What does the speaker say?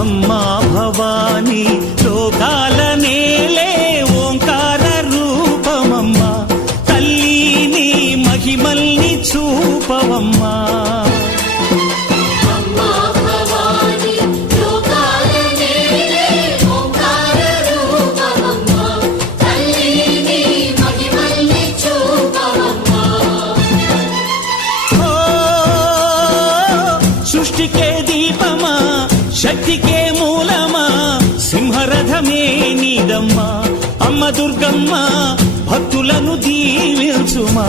అమ్మా భవానీ లోకాల నేలే ఓంకార రూపమమ్మా తల్లి నీ మహిమల్ని చూపవమ్మా సృష్టికే దీపమా శక్తికే మూలమా సింహరథమే నీదమ్మా అమ్మ దుర్గమ్మ భక్తులను దీవించుమా